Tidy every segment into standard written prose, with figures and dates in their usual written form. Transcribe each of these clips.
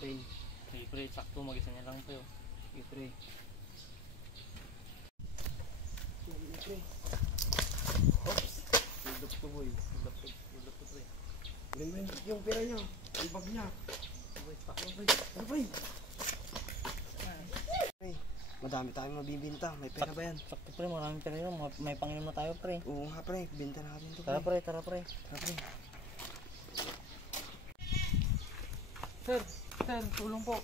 natin. Sige pre, sakto mag-isa niya lang pre. Sige pre. Sige pre. Oops. Hold up to boy. Hold up to pre. Limit yung pera niya. Yung bag niya. Boy, sakto pre. Ano pre? Pre, madami tayong mabibinta. May pera ba yan? Sakto pre, maraming pera yun. May panginom na tayo pre. Oo nga pre, benta natin ito pre. Tara pre, tara pre. Tara pre. Sir, tulong po.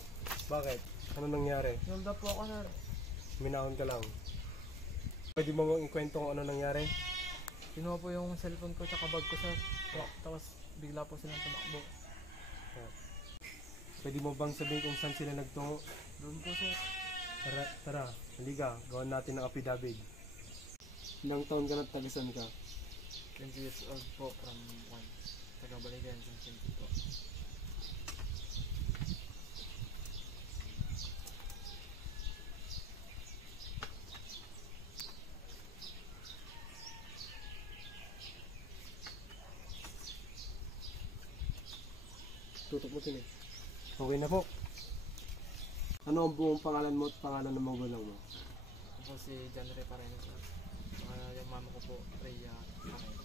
Bakit? Ano nangyari? Hold up po ako sir. Minahon ka lang. Pwede mo ikwento kung ano nangyari? Kinuha po yung cellphone ko tsaka bag ko sir. Tapos bigla po silang tumakbo. Pwede mo bang sabihin kung saan sila nagtungo? Doon po sir. Tara, halika. Gawin natin ng affidavit. Ilang taon ka na tagasan ka? 20 years old po from taga-Baligan, San Vicente po. Tutok mo sila. Okay na po. Ano ang buong pangalan mo at pangalan ng magulang mo? Ako si John Ray Pareno sir. Yung mama ko po, Rhea Pareno.